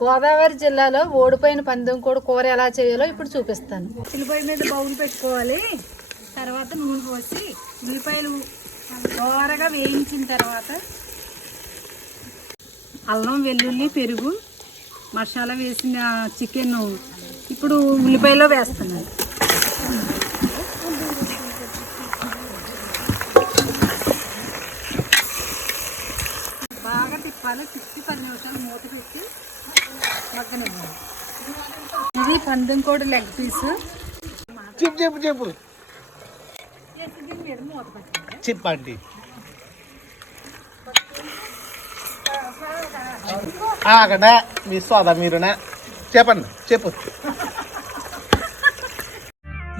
గోదావరి జిల్లాలో ఓడిపోయిన పందెం కూడా కూర ఎలా చేయాలో ఇప్పుడు చూపిస్తాను. ఉల్లిపాయ మీద బౌల్ పెట్టుకోవాలి. తర్వాత నూనె పోసి ఉల్లిపాయలు దోరగా వేయించిన తర్వాత అల్లం వెల్లుల్లి పెరుగు మసాలా వేసిన చికెన్ ఇప్పుడు ఉల్లిపాయలో వేస్తున్నాను. బాగా తిప్పాలి. తిప్పి 10 నిమిషాలు మూత పెట్టి మగ్గనివ్వాలి. ఇది పందెం కోడి లెగ్ పీస్. చెప్పు మీద మూత పెట్టాలి. చెప్పండి. అక్కడ మీ సోదా మీరునా చెప్పు.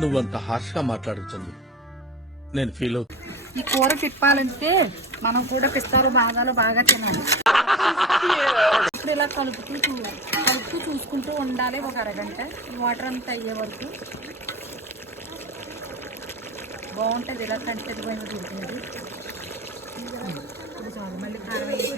నువ్వంత హార్ష్గా మాట్లాడుతుంది నేను ఫీల్ అవుతుంది. ఈ కూర తిప్పాలంటే మనం కూడా పిస్తారు బాగాలో బాగా తినాలి. ఇప్పుడు ఇలా కలుపుతూ చూసుకుంటూ ఉండాలి. ఒక అరగంట వాటర్ అంతా అయ్యే వరకు బాగుంటుంది. ఇలా కంచెది పోయిన దొరికినది చాలు. మళ్ళీ కారం వేసి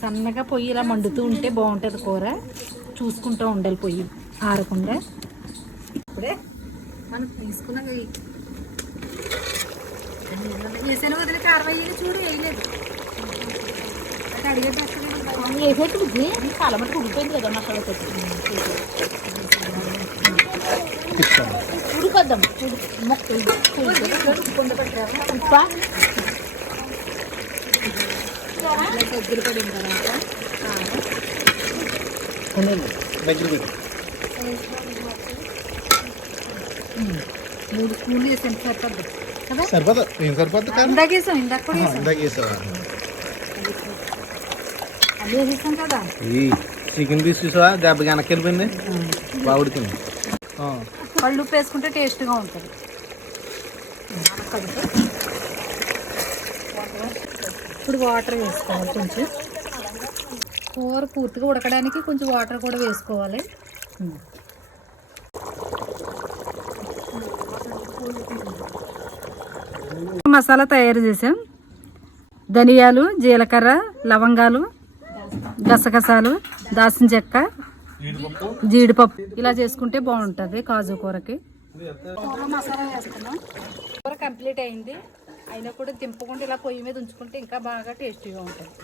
సన్నగా పొయ్యి ఇలా మండుతూ ఉంటే బాగుంటుంది కూర. చూసుకుంటూ ఉండాలి పొయ్యి ఆరకుండా. ఇప్పుడే మనం తీసుకున్న వేసాను వదిలి కారం అయ్యి చూడు వేయలేదు. అది అడిగేది కాలమట్టి ఉడిపోయింది కదా మసాలా తెచ్చి ఉడికొద్దాం. ఉప్ప దగ్గర పడిన తర్వాత 3 స్పూన్లు వేసాను. సరిపోద్ది కదా? ఇందాక వేసాం. ఇందాక కూడా అన్నీ వేసేసాం కదా. చికెన్ పీస్ చూసావా దెబ్బకి వెనక్కి వెళ్ళిపోయింది. బాగా ఉడికింది. కళ్ళు ఉప్పు వేసుకుంటే టేస్ట్గా ఉంటుంది. ఇప్పుడు వాటర్ వేసుకోవాలి. కొంచెం కూర పూర్తిగా ఉడకడానికి కొంచెం వాటర్ కూడా వేసుకోవాలి. మసాలా తయారు చేసాం. ధనియాలు, జీలకర్ర, లవంగాలు, గసగసాలు, దాల్చిన చెక్క, జీడిపప్పు ఇలా చేసుకుంటే బాగుంటుంది కాజు కూరకి. మసాలా వేసుకున్నాం. కూర కంప్లీట్ అయింది. అయినా కూడా దింపకుండా ఇలా పొయ్యి మీద ఉంచుకుంటే ఇంకా బాగా టేస్టీగా ఉంటుంది.